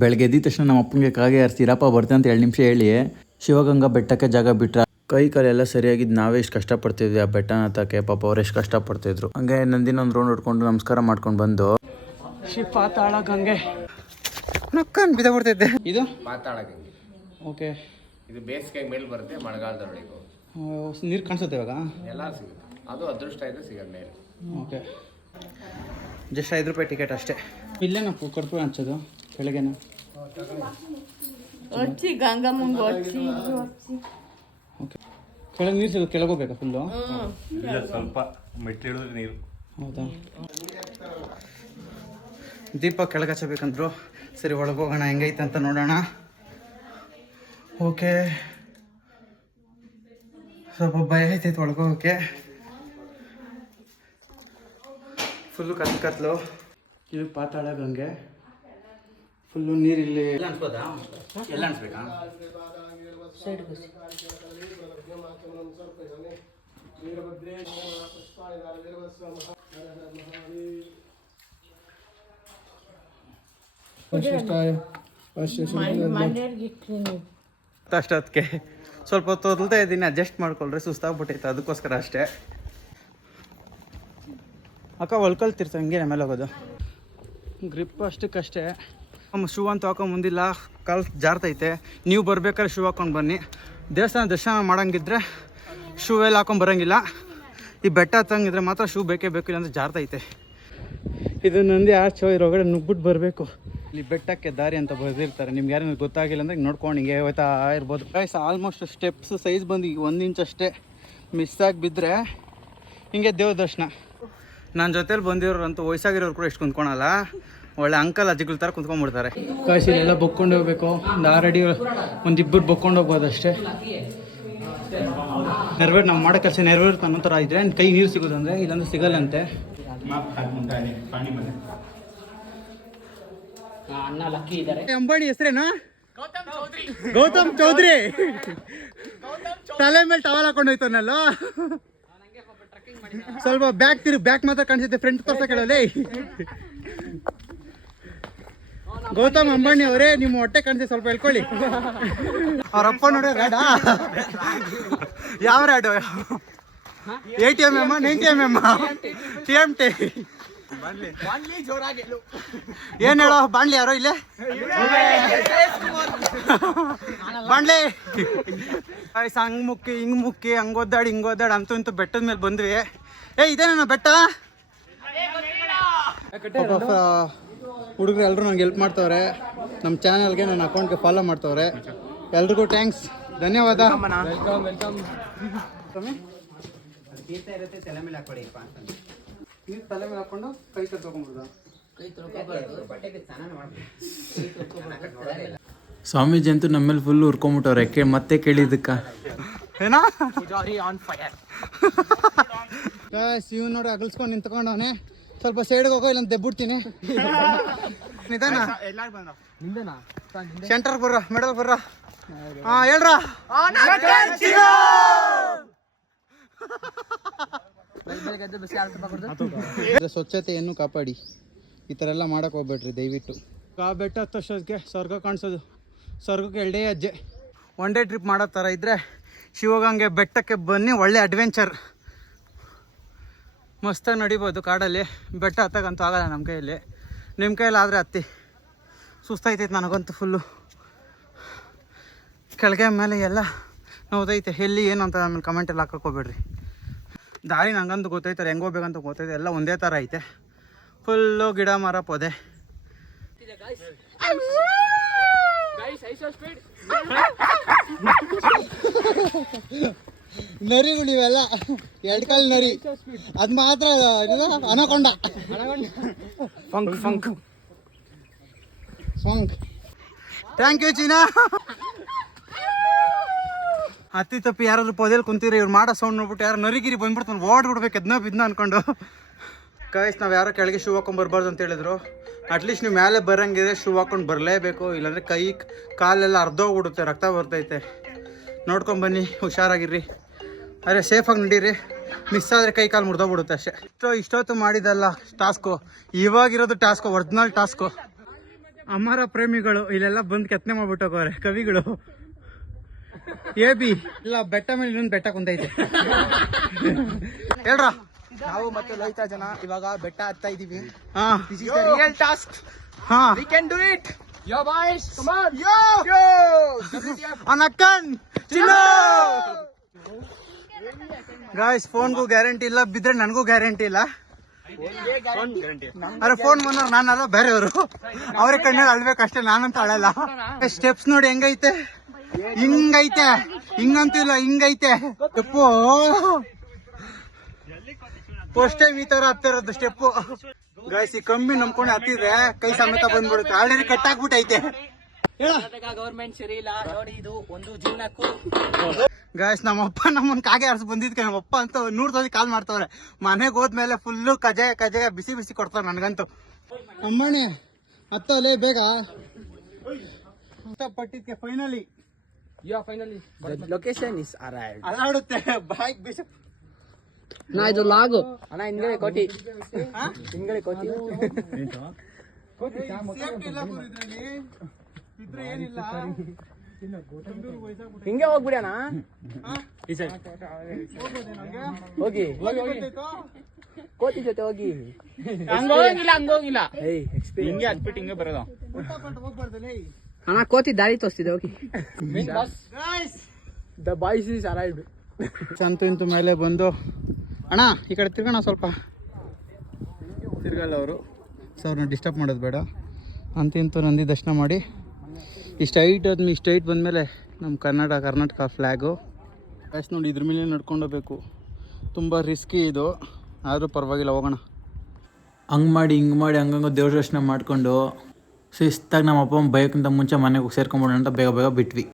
ಬೆಳಗ್ಗೆ ಎದ್ದ ತಕ್ಷಣ ನಮ್ಮ ಅಪ್ಪನಿಗೆ ಕಾಗೆ ಯಾರ್ತೀರಪ್ಪ ಬರ್ತೆ ಅಂತ 2 ನಿಮಿಷ ಹೇಳಿ ಶಿವಗಂಗಾ ಬೆಟ್ಟಕ್ಕೆ ಜಾಗ ಬಿಟ್ರ. ಕೈ ಕಾಲೆಲ್ಲ ಸರಿಯಾಗಿದ್ದು ನಾವೇ ಇಷ್ಟು ಕಷ್ಟಪಡ್ತಿದ್ವಿ ಆ ಬೆಟ್ಟನ ಹತ್ತಕ್ಕೆ. ಪಾಪ ಅವ್ರು ಎಷ್ಟು ಕಷ್ಟಪಡ್ತಿದ್ರು. ಹಂಗೆ ನಂದಿನ ಒಂದು ರೌಂಡ್ ಹೊಡ್ಕೊಂಡು ನಮಸ್ಕಾರ ಮಾಡ್ಕೊಂಡು ಬಂದು ಪಾತಾಳ ಗಂಗೆ ನಕ್ಕನ್ ಬಿದ್ದ ಬಿಡ್ತೈತೆ. ಇದು ಪಾತಾಳ ಗಂಗೆ. ಓಕೆ, ಇದು ಬೇಸಿಗೆ ಮೇಲೆ ಬರುತ್ತೆ, ಮಳೆಗಾಲದವರೆಗೂ ನೀರು ಕಾಣಿಸುತ್ತೆ ಇವಾಗ. ಎಲ್ಲ ಸಿಗುತ್ತೆ, ಅದು ಅದೃಷ್ಟ ಇದೆ ಸಿಗೋದು ಮೇಲೆ. ಓಕೆ, ಜಸ್ಟ್ 5 ರೂಪಾಯಿ ಟಿಕೆಟ್ ಅಷ್ಟೇ. ಇಲ್ಲೇ ನಾವು ಕರ್ಪೂರ ಹಂಚೋದು ಕೆಳಗೇನ వచ్చి గంగమ్మ వచ్చి ಓಕೆ. ಕೆಳಗೆ ನೀರು ಸಿಗೋದು, ಕೆಳಗೆ ಹೋಗ್ಬೇಕಾ ಫುಲ್ಲು? ಇಲ್ಲ, ಸ್ವಲ್ಪ ಮೆಟ್ಟಿಳಿದ್ರೆ ನೀರು. ಹೌದಾ? ದೀಪ ಕೆಳಗೆ ಹಚ್ಚಬೇಕಂದ್ರು. ಸರಿ, ಒಳಗೆ ಹೋಗೋಣ, ಹೆಂಗೈತೆ ಅಂತ ನೋಡೋಣ. ಓಕೆ, ಸ್ವಲ್ಪ ಭಯ ಆಯ್ತೈತೆ ಒಳಗೆ ಹೋಗೋಕ್ಕೆ. ಫುಲ್ಲು ಕತ್ಲು. ಇದು ಪಾತಾಳ ಗಂಗೆ. ಫುಲ್ಲು ನೀರಿಲ್ಲಿ ಎಲ್ಲ ಅನ್ಸ್ಬೋದಾ? ಎಲ್ಲ ಅನ್ಸ್ಬೇಕಾ? ಅಷ್ಟೊತ್ತಿಗೆ ಸ್ವಲ್ಪ ಹೊತ್ತು ಓದ್ತಾ ಇದ್ದೀನಿ, ಅಡ್ಜಸ್ಟ್ ಮಾಡ್ಕೊಳ್ರಿ, ಸುಸ್ತಾಗ್ಬಿಟ್ಟೈತೆ, ಅದಕ್ಕೋಸ್ಕರ ಅಷ್ಟೇ. ಅಕ್ಕ ಹೊಲ್ಕೊಳ್ತಿರ್ತ ಹಂಗೆ ಆಮೇಲೆ ಹೋಗೋದು. ಗ್ರಿಪ್ ಅಷ್ಟಕ್ಕಷ್ಟೇ. ಶೂ ಅಂತ ಹಾಕೊಂಡು ಮುಂದಿಲ್ಲ, ಕಾಲು ಜಾರ್ತೈತೆ. ನೀವು ಬರ್ಬೇಕಾದ್ರೆ ಶೂ ಹಾಕೊಂಡು ಬನ್ನಿ. ದೇವಸ್ಥಾನ ದರ್ಶನ ಮಾಡೋಂಗಿದ್ರೆ ಶೂ ಎಲ್ಲ ಹಾಕೊಂಡು ಬರೋಂಗಿಲ್ಲ. ಈ ಬೆಟ್ಟ ಹತ್ತಂಗಿದ್ರೆ ಮಾತ್ರ ಶೂ ಬೇಕೇ ಬೇಕು, ಇಲ್ಲಾಂದ್ರೆ ಜಾರ್ತೈತೆ. ಇದು ನಂದಿ ಆಚೆ ಇರೋಗಡೆ ನುಗ್ಬಿಟ್ಟು ಬರಬೇಕು. ಇಲ್ಲಿ ಬೆಟ್ಟಕ್ಕೆ ದಾರಿ ಅಂತ ಬರೆದಿರ್ತಾರೆ. ನಿಮ್ಗೆ ಯಾರು ಗೊತ್ತಾಗಿಲ್ಲ ಅಂದರೆ ನೋಡ್ಕೊಂಡು ಹಿಂಗೆ ಹೋಯ್ತಾ ಇರ್ಬೋದು. ಗೈಸ್, ಆಲ್ಮೋಸ್ಟ್ ಸ್ಟೆಪ್ಸ್ ಸೈಜ್ ಬಂದು ಈಗ 1 ಇಂಚ್ ಅಷ್ಟೇ. ಮಿಸ್ ಆಗಿ ಬಿದ್ದರೆ ಹಿಂಗೆ ದೇವ್ರ ದರ್ಶನ. ನನ್ನ ಜೊತೇಲಿ ಬಂದಿರೋರು ಅಂತೂ ವಯಸ್ಸಾಗಿರೋರು ಕೂಡ ಎಷ್ಟು ಕುಂತ್ಕೊಳಲ್ಲ, ಒಳ್ಳೆ ಅಂಕಲ್ ಅಜ್ಜಿಗಳ ಥರ ಕುಂತ್ಕೊಂಡ್ಬಿಡ್ತಾರೆ. ಕಾಯಿಸಿಲೆಲ್ಲ ಬೊಕ್ಕೊಂಡು ಹೋಗ್ಬೇಕು. ಒಂದು 6 ಅಡಿ, ಒಂದಿಬ್ಬರು ಬೊಕ್ಕೊಂಡು ಹೋಗ್ಬೋದು ಅಷ್ಟೇ. ನಾವು ಮಾಡೋ ಕೆಲಸ ನೆರವೇರುತ್ತೆ ಅನ್ನೋ ಥರ ಇದ್ರೆ ಕೈ ನೀರು ಸಿಗೋದಂದ್ರೆ, ಇಲ್ಲಾಂದ್ರೆ ಸಿಗಲ್ಲಂತೆ. ಅಣ್ಣ ಲಕ್ಕಿ ಇದ್ದಾರೆ. ಅಂಬಾನಿ ಹೆಸರೇನಾ? ಗೌತಮ್ ಚೌಧರಿ. ತಲೆ ಮೇಲೆ ಟವಲ್ ಹಾಕೊಂಡು ಹೋಯ್ತಾನಲ್ಲ. ಸ್ವಲ್ಪ ಬ್ಯಾಕ್ ಮಾತ್ರ ಕಾಣಿಸುತ್ತೆ, ಫ್ರಂಟ್ ತೋರ್ಸ ಕೇಳಲ್ಲ. ಗೌತಮ್ ಅಂಬಾನಿ ಅವರೇ, ನಿಮ್ಮ ಹೊಟ್ಟೆ ಕಾಣಿಸುತ್ತೆ, ಸ್ವಲ್ಪ ಹೇಳ್ಕೊಳ್ಳಿ. ಅವ್ರಪ್ಪ ನೋಡ್ರಿ ರ್ಯಾಡ. ಯಾವ ರ್ಯಾಡು? ATM ಎಮ್ಮ, 90 mm, TMT. ಏನ್ ಹೇಳೋ ಬಾಣ್ಲಿ? ಯಾರೋ ಇಲ್ಲೇ ಬಾಣ್ಲಿ. ಹಂಗ್ ಮುಕ್ಕಿ ಹಂಗೋದ್ದಾಡಿ ಅಂತೂ ಇಂತೂ ಬೆಟ್ಟದ ಮೇಲೆ ಬಂದ್ವಿ. ಇದೇನ ಬೆಟ್ಟ? ಹುಡುಗರು ಎಲ್ಲರೂ ನಂಗೆ ಹೆಲ್ಪ್ ಮಾಡ್ತವ್ರೆ. ನಮ್ಮ ಚಾನಲ್ಗೆ, ನನ್ನ ಅಕೌಂಟ್ಗೆ ಫಾಲೋ ಮಾಡ್ತವ್ರೆ. ಎಲ್ರಿಗೂ ಥ್ಯಾಂಕ್ಸ್, ಧನ್ಯವಾದ. ತಲೆ ಮೇಲೆ ಹಾಕೊಡಿಪ್ಪ. ನೀರು ತಲೆ ಮೇಲೆ ಹಾಕೊಂಡು ಕೈ ತೊಳ್ಕೊಂಡ್ಬಿಡ್ದ. ಸ್ವಾಮೀಜಿ ಅಂತೂ ನಮ್ಮೇಲೆ ಫುಲ್ ಉರ್ಕೊಂಬಿಟ್ಟವ್ರೆ. ಮತ್ತೆ ಕೇಳಿದ್ದಕ್ಕ ಏನಾ ಇವ್ ನೋಡಿ ಅಗಲ್ಸ್ಕೊಂಡು ನಿಂತ್ಕೊಂಡವನೆ. ಸ್ವಲ್ಪ ಸೈಡ್ಗೆ ಹೋಗೋ, ಇಲ್ಲ ದೆಬ್ಬಿಡ್ತೀನಿ. ನಿಧಾನ. ಸೆಂಟರ್ ಬರ್ರ, ಮೆಡಲ್ ಬರ್ರ. ಹೇಳ್ರ. ಸ್ವಚ್ಛತೆಯನ್ನು ಕಾಪಾಡಿ. ಈ ಥರ ಎಲ್ಲ ಮಾಡಕ್ಕೆ ಹೋಗ್ಬೇಡ್ರಿ ದಯವಿಟ್ಟು. ಆ ಬೆಟ್ಟ ಹತ್ತೋಷ್ಟೊತ್ತಿಗೆ ಸ್ವರ್ಗ ಕಾಣಿಸೋದು. ಸ್ವರ್ಗಕ್ಕೆ 2 ಹೆಜ್ಜೆ. 1 ಡೇ ಟ್ರಿಪ್ ಮಾಡೋ ಥರ ಇದ್ದರೆ ಶಿವಗಂಗೆ ಬೆಟ್ಟಕ್ಕೆ ಬನ್ನಿ, ಒಳ್ಳೆ ಅಡ್ವೆಂಚರ್. ಮಸ್ತಾಗಿ ನಡಿಬೋದು ಕಾಡಲ್ಲಿ. ಬೆಟ್ಟ ಹತ್ತಕ್ಕಂತೂ ಆಗಲ್ಲ ನಮ್ಮ ಕೈಯಲ್ಲಿ. ನಿಮ್ಮ ಕೈಯಲ್ಲಿ ಆದರೆ ಹತ್ತಿ. ಸುಸ್ತಾಯ್ತೈತೆ ನನಗಂತೂ ಫುಲ್ಲು. ಕೆಳಗೆ ಮೇಲೆ ಎಲ್ಲ ನೋದೈತೆ. ಎಲ್ಲಿ ಏನು ಅಂತ ಆಮೇಲೆ ಕಮೆಂಟಲ್ಲಿ ಹಾಕಕ್ಕೆ ಹೋಗ್ಬೇಡ್ರಿ. ದಾರಿ ನಂಗಂತೂ ಗೊತ್ತೈತಾರೆ, ಹೆಂಗೆ ಹೋಗ್ಬೇಕಂತ ಗೊತ್ತೈತೆ. ಎಲ್ಲ ಒಂದೇ ಥರ ಐತೆ, ಫುಲ್ಲು ಗಿಡ ಮರ ಪೊದೆ. ನರಿಗಳಿವೆಲ್ಲ 2 ಕಾಲು ನರಿ. ಅದು ಮಾತ್ರ ಅನಕೊಂಡ. Thank you China. ಹತ್ತಿ ತಪ್ಪಿ ಯಾರಾದ್ರೂ ಪೊದೆಯಲ್ಲಿ ಕುಂತೀರಿ, ಇವ್ರು ಮಾಡೋ ಸೌಂಡ್ ನೋಡ್ಬಿಟ್ಟು ಯಾರು ನರಿಗಿರಿ ಬಂದ್ಬಿಡ್ತಾನೆ, ಓಡ್ಬಿಡ್ಬೇಕು ಬಿದ್ನ ಅನ್ಕೊಂಡು. ಕಾಯ್ಸ್, ನಾವು ಯಾರೋ ಕೆಳಗೆ ಶೂ ಹಾಕೊಂಡು ಬರಬಾರ್ದು ಅಂತ ಹೇಳಿದ್ರು. ಅಟ್ಲೀಸ್ಟ್ ನೀವು ಮೇಲೆ ಬರೋಂಗಿದ್ರೆ ಶೂ ಹಾಕೊಂಡು ಬರಲೇಬೇಕು, ಇಲ್ಲಾಂದರೆ ಕೈ ಕಾಲೆಲ್ಲ ಅರ್ಧೋಗ್ಬಿಡುತ್ತೆ, ರಕ್ತ ಬರ್ತೈತೆ. ನೋಡ್ಕೊಂಬನ್ನಿ, ಹುಷಾರಾಗಿರ್ರಿ, ಅರೆ ಸೇಫಾಗಿ ನಡೀರಿ. ಮಿಸ್ ಆದರೆ ಕೈ ಕಾಲು ಮುರಿದೋಗ್ಬಿಡುತ್ತೆ ಅಷ್ಟೇ. ಇಷ್ಟೊತ್ತು ಮಾಡಿದಲ್ಲ ಟಾಸ್ಕು, ಇವಾಗಿರೋದು ಟಾಸ್ಕು, ಒರಿಜಿನಲ್ ಟಾಸ್ಕು. ಅಮರ ಪ್ರೇಮಿಗಳು ಇಲ್ಲೆಲ್ಲ ಬಂದು ಕೆತ್ತನೆ ಮಾಡ್ಬಿಟ್ಟೋಗವ್ರೆ ಕವಿಗಳು. ಬಿ ಇಲ್ಲ, ಬೆಟ್ಟ ಮೇಲೆ ಇನ್ನೊಂದು ಬೆಟ್ಟ ಕುಂತೈತೆ. ಹೇಳ್ರ, ನಾವು ಮತ್ತೆ ಲಲಿತಾ ಜನ ಇವಾಗ ಬೆಟ್ಟ ಹತ್ತಾ ಇದೀವಿ. ಹಾ, ರಿಯಲ್ ಟಾಸ್ಕ್. ಹಾ, we can do it. Yo boys, come on. ಅನಕ್ಕನ್ ಚಿನ್ನು ಗಾಯ್ಸ್. ಫೋನ್ಗೂ ಗ್ಯಾರಂಟಿ ಇಲ್ಲ, ಬಿದ್ರೆ ನನಗೂ ಗ್ಯಾರಂಟಿ ಇಲ್ಲ. ಅರೆ ಫೋನ್ ಬಂದವ್ರು ನಾನಲ್ಲ, ಬೇರೆಯವರು. ಅವ್ರ ಕಣ್ಣಲ್ಲಿ ಅಳ್ಬೇಕಷ್ಟೇ, ನಾನಂತ ಅಳಲ್ಲ. ಸ್ಟೆಪ್ಸ್ ನೋಡಿ ಹೆಂಗೈತೆ, ಹಿಂಗೈತೆ, ಹಿಂಗಂತೂ ಇಲ್ಲ, ಹಿಂಗೈತೆ. ಸ್ಟೆಪ್ಪು ಫಸ್ಟ್ ಟೈಮ್ ಈ ತರ ಹತ್ತಿರೋದು ಸ್ಟೆಪ್ಪು. ಗಾಯ್ಸ್, ಈ ಕಮ್ಮಿ ನಂಬ್ಕೊಂಡು ಹತ್ತಿದ್ರೆ ಕೈ ಸಮೇತ ಬಂದ್ಬಿಡುತ್ತೆ. Already cut ಹಾಕ್ಬಿಟ್ಟೈತೆ. ಗವರ್ಮೆಂಟ್ ಸರಿ ಇಲ್ಲ ನೋಡಿ, ಇದು ಒಂದು ಜೀವನಕ್ಕೂ. ಗಾಯ್ಸ್, ನಮ್ಮಪ್ಪ ನಮ್ಮನ್ ಕಾಗೆ ಆರಿಸಿ ಬಂದಿದ್ಕೆ ನಮ್ಮಪ್ಪ ಅಂತ 100 ಸಲ ಕಾಲ್ ಮಾಡ್ತವ್ರೆ. ಮನೆಗೆ ಹೋದ್ಮೇಲೆ ಫುಲ್ಲು ಕಜೆ ಬಿಸಿ ಬಿಸಿ ಕೊಡ್ತಾವ್ರೆ ನನಗಂತೂ. ಅಮ್ಮಣ್ಣೆ ಹತ್ತಲೇ ಬೇಗ ಪಟ್ಟಿದ್ಕೆ finally. Finally location is arrived. ಅಲ್ಲಾಡುತ್ತೆ ಬೈಕ್ ಬಿಸಿ. ನಾ ಇದು ಲಾಗು ಅಣ್ಣ, ಹಿಂದ್ಗಡೆ ಕೋಟಿ, ಹಿಂದ್ಗಡೆ ಕೋಟಿ. ಹಿಂಗೆ ಹೋಗ್ಬಿಡಿ ಅಣ್ಣ, ಹೋಗಿ ಕೋಟಿ ಜೊತೆ ಹೋಗಿ. ಹಂಗೋಗಿಲ್ಲ ಹಿಂಗೆ ಹತ್ಬಿಟ್ಟು ಹಿಂಗೆ ಬರೋದು ಅಣ್ಣ. ಕೋತಿ ದಾರಿ ತೋರಿಸ್ತಿದೆ, ಹೋಗಿ. The boys is arrived. ಅಂತೂ ಇಂತೂ ಮೇಲೆ ಬಂದು, ಅಣ್ಣ ಈ ಕಡೆ ತಿರ್ಗೋಣ ಸ್ವಲ್ಪ. ತಿರ್ಗಲ್ಲ ಅವರು, ಸೊ ಅವ್ರನ್ನ ಡಿಸ್ಟರ್ಬ್ ಮಾಡೋದು ಬೇಡ. ಅಂತೂ ಇಂತೂ ನಂದಿ ದರ್ಶನ ಮಾಡಿ ಇಷ್ಟು ಹೈಟ್ ಬಂದಮೇಲೆ ನಮ್ಮ ಕರ್ನಾಟಕ ಫ್ಲ್ಯಾಗು. ಗ್ಯಾಸ್ ನೋಡಿ, ಇದ್ರ ಮೇಲೆ ನಡ್ಕೊಂಡು ಹೋಗ್ಬೇಕು. ತುಂಬ ರಿಸ್ಕಿ ಇದು, ಆದರೂ ಪರವಾಗಿಲ್ಲ, ಹೋಗೋಣ. ಹಂಗೆ ಮಾಡಿ ಹಿಂಗೆ ಮಾಡಿ ಹಂಗಂಗೆ ದೇವ್ರ ದರ್ಶನ ಮಾಡಿಕೊಂಡು ಶಿಸ್ತಾಗಿ ನಮ್ಮ ಅಪ್ಪ ಬೈಕ್ಕಿಂತ ಮುಂಚೆ ಮನೆಗೆ ಸೇರ್ಕೊಂಬಿಡೋಣ ಅಂತ ಬೇಗ ಬಿಟ್ವಿ.